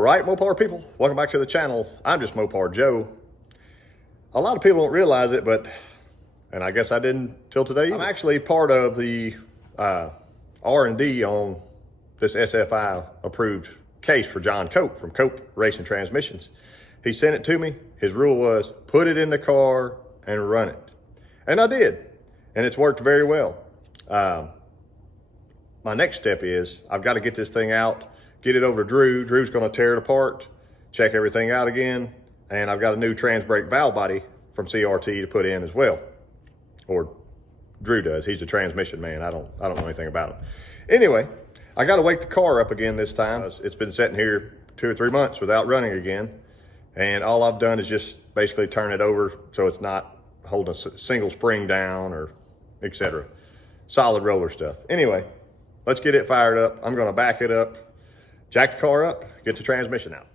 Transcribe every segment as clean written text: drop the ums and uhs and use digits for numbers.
All right, Mopar people, welcome back to the channel. I'm just Mopar Joe. A lot of people don't realize it, and I guess I didn't till today either. I'm actually part of the R&D on this SFI approved case for John Cope from Cope Racing Transmissions. He sent it to me. His rule was put it in the car and run it. And I did, and it's worked very well. My next step is I've got to get this thing out, get it over to Drew. Drew's going to tear it apart, check everything out again, and I've got a new Transbrake valve body from CRT to put in as well. Or Drew does. He's a transmission man. I don't know anything about him. Anyway, I got to wake the car up again this time. It's been sitting here 2 or 3 months without running again, and all I've done is just basically turn it over so it's not holding a single spring down or etc. Solid roller stuff. Anyway, let's get it fired up. I'm going to back it up, jack the car up, get the transmission out.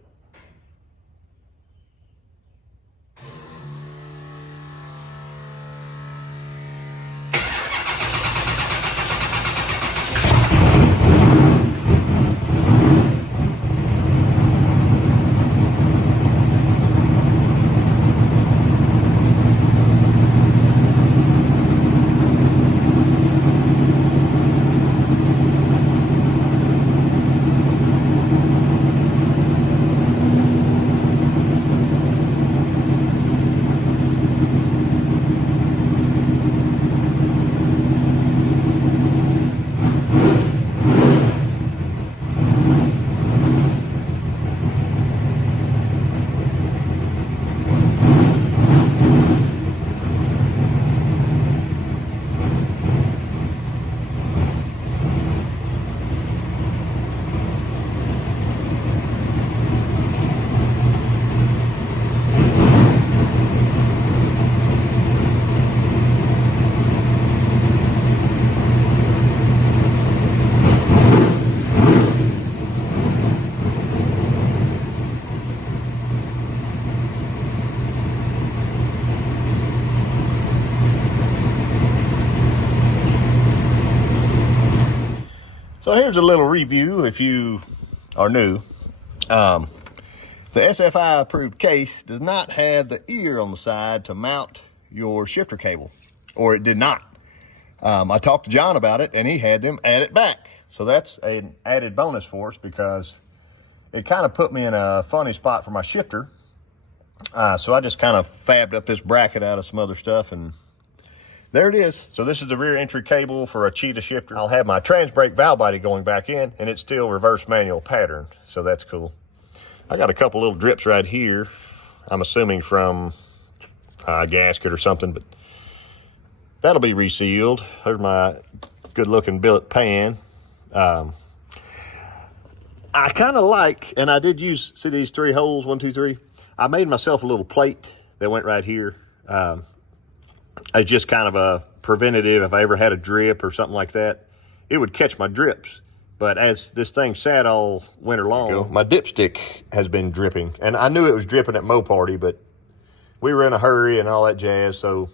So here's a little review if you are new. The SFI approved case does not have the ear on the side to mount your shifter cable, or it did not. I talked to John about it and he had them add it back. So that's an added bonus for us because it kind of put me in a funny spot for my shifter. So I just kind of fabbed up this bracket out of some other stuff, and there it is. So this is the rear entry cable for a Cheetah shifter. I'll have my Transbrake valve body going back in, and it's still reverse manual pattern, so that's cool. I got a couple little drips right here. I'm assuming from a gasket or something, but that'll be resealed. There's my good looking billet pan. I kind of like, and I did see these 3 holes, 1, 2, 3. I made myself a little plate that went right here. It's just kind of a preventative. If I ever had a drip or something like that, it would catch my drips. But as this thing sat all winter long, my dipstick has been dripping. And I knew it was dripping at Mopar, but we were in a hurry and all that jazz. So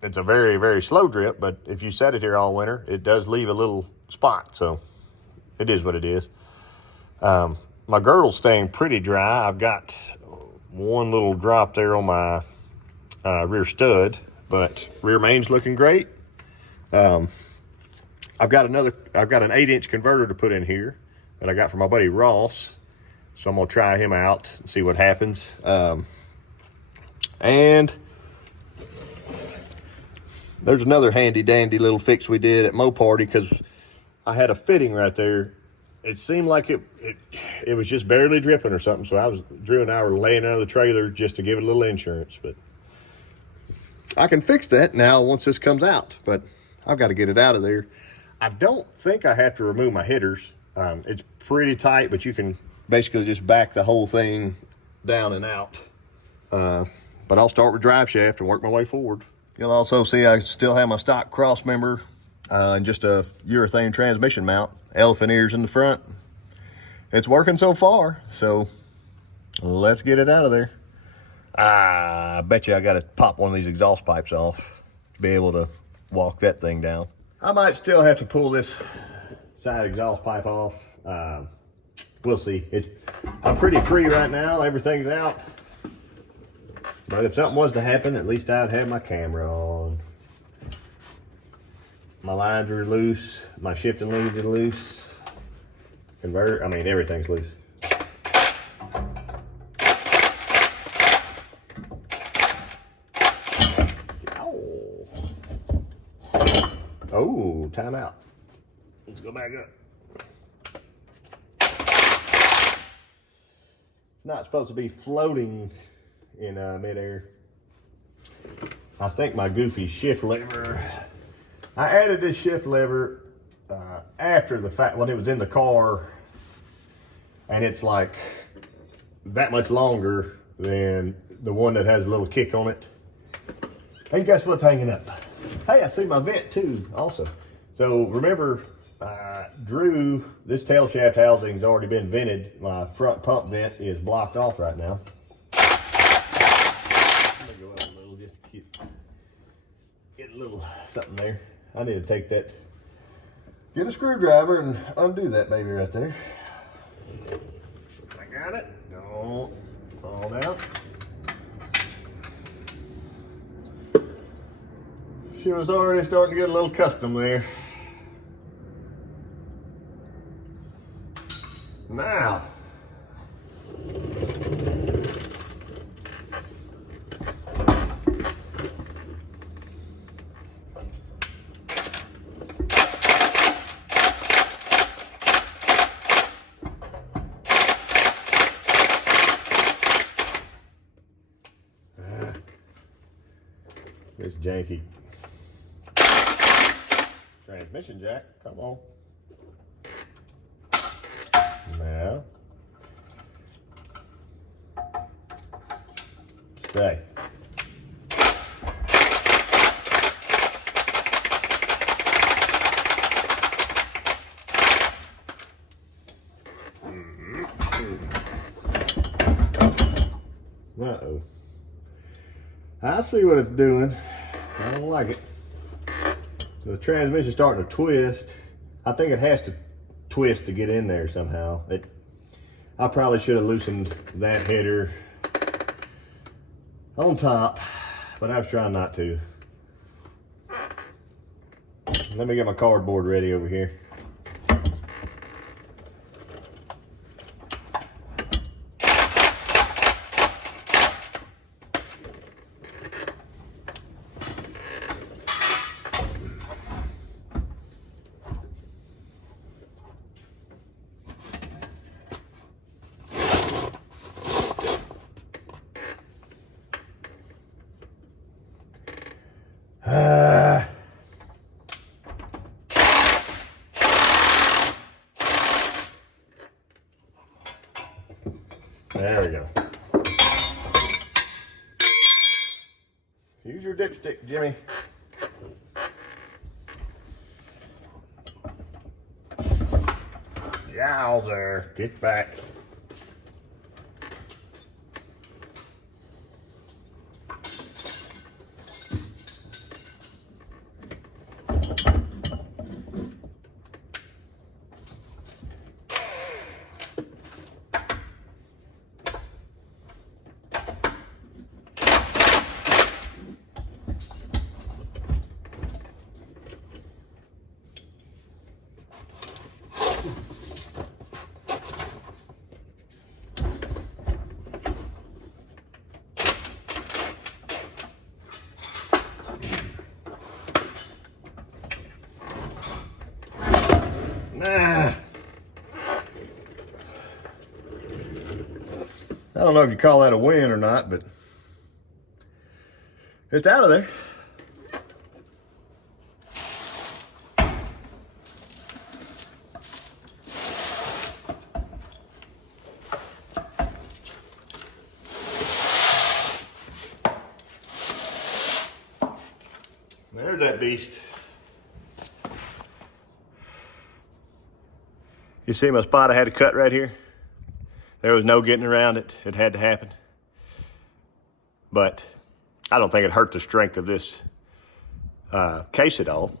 it's a very, very slow drip. But if you set it here all winter, it does leave a little spot. So it is what it is. My girdle's staying pretty dry. I've got one little drop there on my rear stud, but rear main's looking great. I've got an 8-inch converter to put in here that I got from my buddy Ross. So I'm gonna try him out and see what happens. And there's another handy dandy little fix we did at Mopar because I had a fitting right there. It seemed like it was just barely dripping or something. So Drew and I were laying out of the trailer just to give it a little insurance, but I can fix that now once this comes out, but I've got to get it out of there. I don't think I have to remove my headers. It's pretty tight, but you can basically just back the whole thing down and out. But I'll start with drive shaft and work my way forward. You'll also see I still have my stock cross member and just a urethane transmission mount, elephant ears in the front. It's working so far, so let's get it out of there. I bet you I got to pop one of these exhaust pipes off to be able to walk that thing down. I might still have to pull this side exhaust pipe off. we'll see. I'm pretty free right now. Everything's out. But if something was to happen, at least I'd have my camera on. My lines are loose. My shifting leads are loose. Everything's loose. Oh, time out. Let's go back up. It's not supposed to be floating in midair. I think my goofy shift lever, I added this shift lever after the fact when it was in the car, and it's like that much longer than the one that has a little kick on it. And guess what's hanging up? Hey, I see my vent too also. So remember, Drew, this tail shaft housing's already been vented. My front pump vent is blocked off right now. I'm gonna go up a little just to get a little something there. I need to take that, get a screwdriver and undo that baby right there. I got it. Don't fall down. She was already starting to get a little custom there. Now, this janky transmission jack, come on. Now, stay. Uh-oh. I see what it's doing. I don't like it. The transmission's starting to twist. I think it has to twist to get in there somehow. I probably should have loosened that header on top, but I was trying not to. Let me get my cardboard ready over here. There we go. Use your dipstick, Jimmy. Yowzer, get back. I don't know if you call that a win or not, but it's out of there. There's that beast. You see my spot I had to cut right here? There was no getting around it. It had to happen. But I don't think it hurt the strength of this case at all.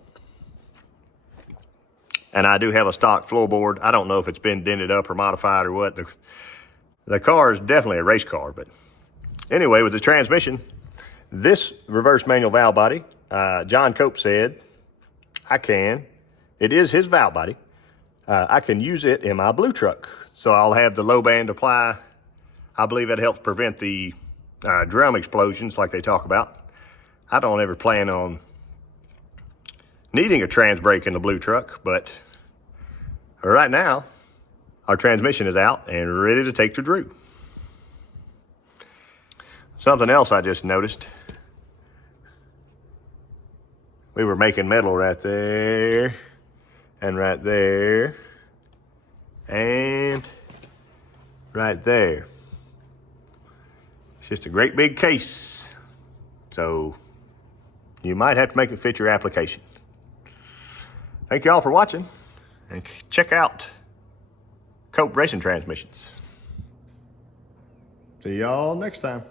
And I do have a stock floorboard. I don't know if it's been dented up or modified or what. The car is definitely a race car, but anyway, with the transmission, this reverse manual valve body, John Cope said, it is his valve body. I can use it in my blue truck. So I'll have the low band apply. I believe it helps prevent the drum explosions like they talk about. I don't ever plan on needing a Transbrake in the blue truck, but right now, our transmission is out and ready to take to Drew. Something else I just noticed. We were making metal right there, and right there, and right there. It's just a great big case. So you might have to make it fit your application. Thank you all for watching, and check out Cope Racing Transmissions. See y'all next time.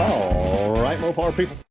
All right, Mopar people.